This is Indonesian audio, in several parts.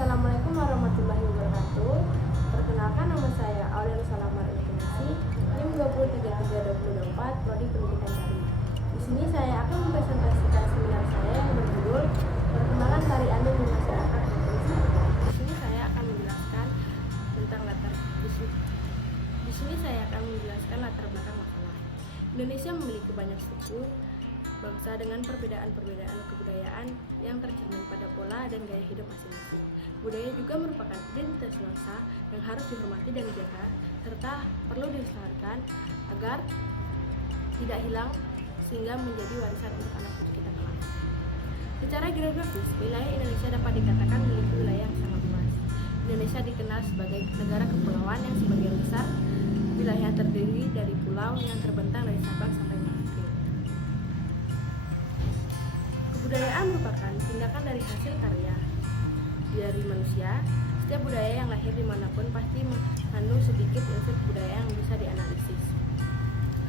Assalamualaikum warahmatullahi wabarakatuh. Perkenalkan, nama saya Aulia Salamar Infinasi, NIM 233324, Prodi Pendidikan Tari. Di sini saya akan mempresentasikan seminar saya yang berjudul Perkembangan Tari Andong di Masyarakat Indonesia. Di sini saya akan menjelaskan tentang latar belakang masalah. Indonesia memiliki banyak suku bangsa dengan perbedaan-perbedaan kebudayaan yang tercermin pada pola dan gaya hidup masing-masing. Budaya juga merupakan identitas bangsa yang harus dihormati dan dijaga, serta perlu dilestarikan agar tidak hilang sehingga menjadi warisan untuk anak cucu kita kelak. Secara geografis, wilayah Indonesia dapat dikatakan memiliki wilayah yang sangat luas. Indonesia dikenal sebagai negara kepulauan yang sebagian besar wilayah terdiri dari pulau yang terbentang dari Sabang sampai Merauke. Kebudayaan merupakan tindakan dari hasil karya dari manusia. Setiap budaya yang lahir dimanapun pasti mengandung sedikit unsur budaya yang bisa dianalisis.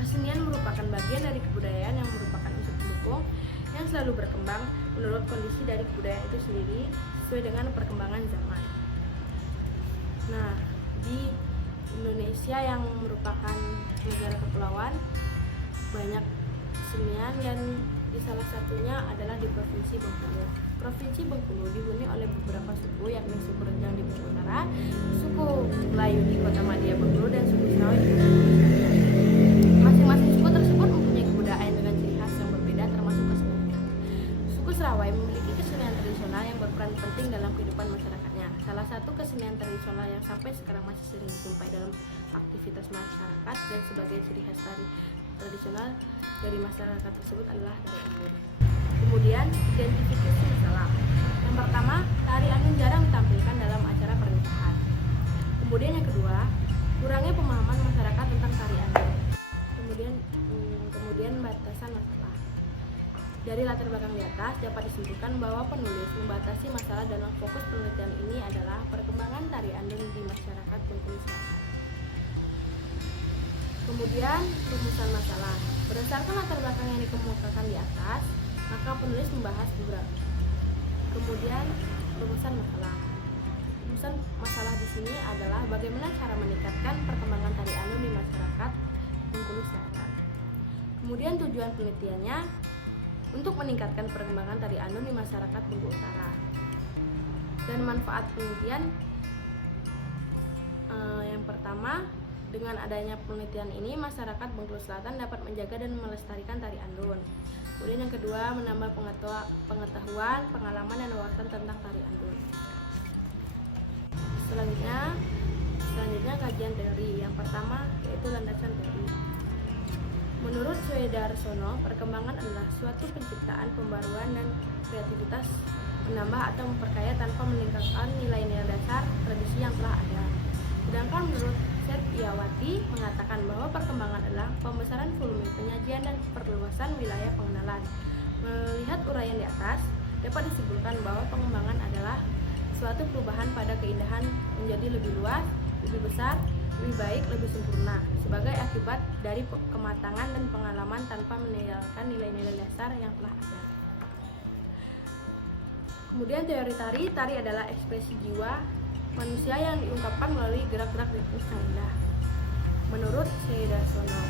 Kesenian merupakan bagian dari kebudayaan yang merupakan unsur pendukung yang selalu berkembang menurut kondisi dari kebudayaan itu sendiri sesuai dengan perkembangan zaman. Nah, di Indonesia yang merupakan negara kepulauan banyak kesenian, dan di salah satunya adalah di Provinsi Bengkulu. Provinsi Bengkulu dihuni oleh beberapa suku, yakni suku Renjang di Bengkulu Utara, suku Melayu di Kota Madia Bengkulu, dan suku Serawai di Bengkulu. Masing-masing suku tersebut mempunyai kebudayaan dengan ciri khas yang berbeda, termasuk keseniannya. Suku Serawai memiliki kesenian tradisional yang berperan penting dalam kehidupan masyarakatnya. Salah satu kesenian tradisional yang sampai sekarang masih sering dijumpai dalam aktivitas masyarakat dan sebagai ciri khas tradisional dari masyarakat tersebut adalah tari andong. Kemudian, identifikasi masalah. Yang pertama, tari andong jarang ditampilkan dalam acara pernikahan. Kemudian yang kedua, kurangnya pemahaman masyarakat tentang tari andong. Kemudian batasan masalah. Dari latar belakang di atas dapat disimpulkan bahwa penulis membatasi masalah dalam fokus penelitian ini adalah perkembangan tari andong di masyarakat Bengkulu Selatan. Kemudian rumusan masalah. Berdasarkan latar belakang yang dikemukakan di atas, maka penulis membahas beberapa. Kemudian rumusan masalah. Rumusan masalah di sini adalah bagaimana cara meningkatkan perkembangan tari andong di masyarakat Bengkulu Selatan. Kemudian tujuan penelitiannya untuk meningkatkan perkembangan tari andong di masyarakat Bengkulu Utara. Dan manfaat penelitian yang pertama, dengan adanya penelitian ini, masyarakat Bengkulu Selatan dapat menjaga dan melestarikan tari andong. Kemudian yang kedua, menambah pengetahuan, pengalaman, dan wawasan tentang tari andong. Selanjutnya kajian teori. Yang pertama yaitu landasan teori. Menurut Swedarsono, perkembangan adalah suatu penciptaan, pembaruan, dan kreativitas menambah atau memperkaya tanpa meninggalkan nilai-nilai dasar tradisi yang telah ada. Sedangkan menurut Setiawati mengatakan bahwa perkembangan adalah pembesaran volume penyajian dan perluasan wilayah pengenalan. Melihat uraian di atas, dapat disimpulkan bahwa pengembangan adalah suatu perubahan pada keindahan menjadi lebih luas, lebih besar, lebih baik, lebih sempurna, sebagai akibat dari kematangan dan pengalaman tanpa meninggalkan nilai-nilai dasar yang telah ada. Kemudian teori tari. Tari adalah ekspresi jiwa manusia yang diungkapkan melalui gerak-gerak ritmis yang indah. Menurut Swedarsono,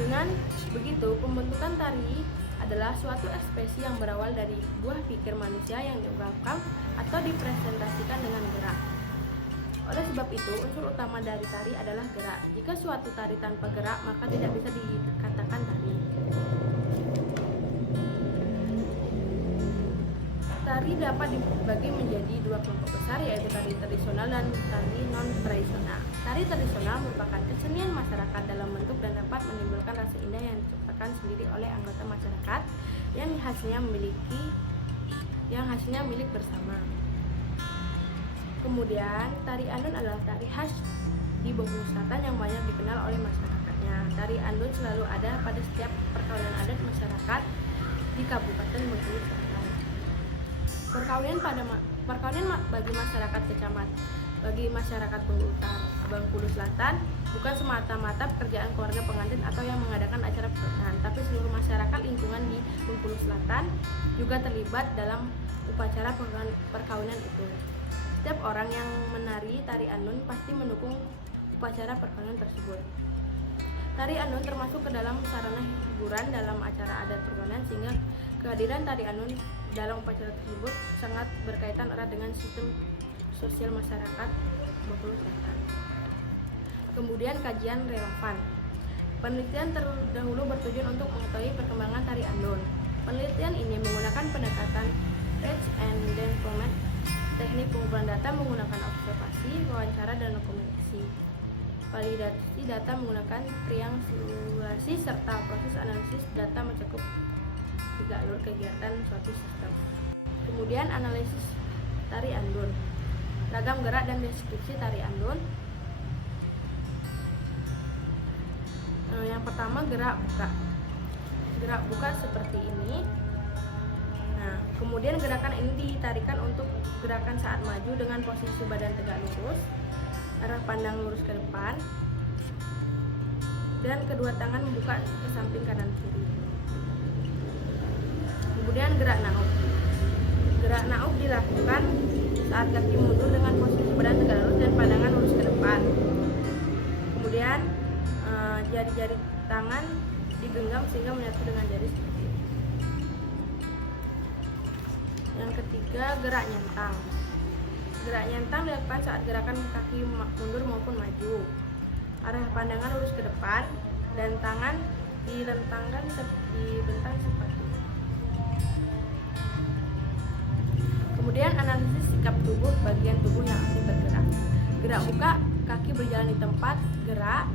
dengan begitu pembentukan tari adalah suatu ekspresi yang berawal dari buah pikir manusia yang diungkapkan atau dipresentasikan dengan gerak. Oleh sebab itu, unsur utama dari tari adalah gerak. Jika suatu tari tanpa gerak, maka tidak bisa dikatakan tari. Tari dapat dibagi menjadi dua kelompok besar, yaitu tari tradisional dan tari non-tradisional. Tari tradisional merupakan kesenian masyarakat dalam bentuk dan dapat menimbulkan rasa indah yang diciptakan sendiri oleh anggota masyarakat yang hasilnya milik bersama. Kemudian, tari andong adalah tari khas di Bengkulu Selatan yang banyak dikenal oleh masyarakatnya. Tari andong selalu ada pada setiap perkawinan adat masyarakat di Kabupaten Bengkulu Selatan. Perkawinan bagi masyarakat bagi masyarakat Bengkulu Selatan bukan semata-mata pekerjaan keluarga pengantin atau yang mengadakan acara pernikahan, tapi seluruh masyarakat lingkungan di Bengkulu Selatan juga terlibat dalam upacara perkawinan itu. Setiap orang yang menari tari Andun pasti mendukung upacara perkawinan tersebut. Tari Andun termasuk ke dalam sarana hiburan dalam acara adat perkawinan, sehingga kehadiran tari Andun dalam upacara tersebut sangat berkaitan erat dengan sistem sosial masyarakat Bengkulu Selatan. Kemudian kajian relevan. Penelitian terdahulu bertujuan untuk mengetahui perkembangan tari Andun. Penelitian ini menggunakan pendekatan research and development, teknik pengumpulan data menggunakan observasi, wawancara, dan dokumentasi. Validasi data menggunakan triangulasi serta proses analisis data mencakup 3 alur kegiatan suatu sistem. Kemudian analisis tari Andun. Ragam gerak dan deskripsi tari Andun. Yang pertama, gerak buka. Gerak buka seperti ini. Nah, kemudian gerakan ini ditarikan untuk gerakan saat maju dengan posisi badan tegak lurus, arah pandang lurus ke depan, dan kedua tangan membuka ke samping kanan kiri. Kemudian gerak nauk. Gerak nauk dilakukan saat kaki mundur dengan posisi badan tegak lurus dan pandangan lurus ke depan. Kemudian jari-jari tangan digenggam sehingga menyatu dengan jari seperti ini. Yang ketiga, gerak nyentang. Gerak nyentang dilakukan saat gerakan kaki mundur maupun maju. Arah pandangan lurus ke depan dan tangan dibentang seperti ini. Kemudian analisis sikap tubuh bagian tubuh yang aktif bergerak. Gerak buka, kaki berjalan di tempat, gerak,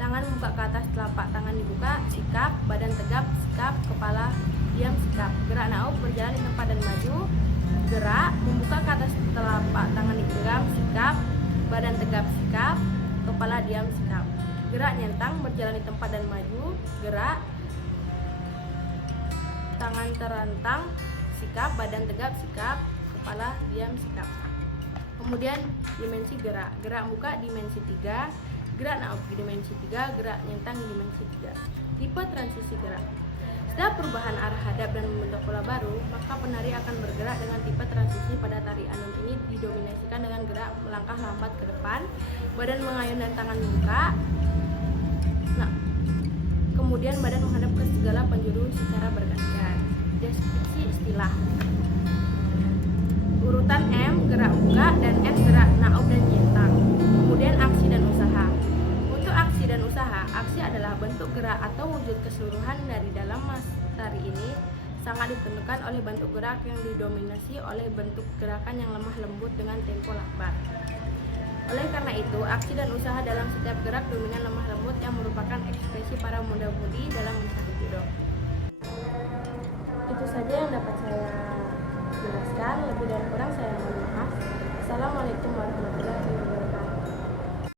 tangan membuka ke atas, telapak tangan dibuka, sikap, badan tegap, sikap, kepala diam, sikap. Gerak nauk, berjalan di tempat dan maju, gerak, membuka ke atas, telapak tangan digenggam, sikap, badan tegap, sikap, kepala diam, sikap. Gerak nyentang, berjalan di tempat dan maju, gerak, tangan terentang, sikap, badan tegap, sikap, kepala diam, sikap. Kemudian dimensi gerak. Gerak buka dimensi 3, gerak nauk di dimensi 3, gerak nyentang di dimensi 3. Tipe transisi gerak. Setelah perubahan arah hadap dan membentuk pola baru, maka penari akan bergerak dengan tipe transisi. Pada tari Andun ini didominasikan dengan gerak melangkah lambat ke depan, badan mengayun dan tangan membuka. Nah, kemudian badan menghadap ke segala penjuru secara bergantian. Deskripsi istilah. Urutan M gerak buka dan N gerak nauk dan nyentang. Kemudian aksi dan usaha. Untuk aksi dan usaha, aksi adalah bentuk gerak atau wujud keseluruhan dari dalam tari ini sangat ditentukan oleh bentuk gerak yang didominasi oleh bentuk gerakan yang lemah lembut dengan tempo lambat. Oleh karena itu, aksi dan usaha dalam setiap gerak dominan lemah lembut yang merupakan ekspresi para muda-mudi dalam mencari jodoh. Itu saja yang dapat saya jelaskan, lebih dan kurang saya mohon maaf. Assalamualaikum warahmatullahi wabarakatuh.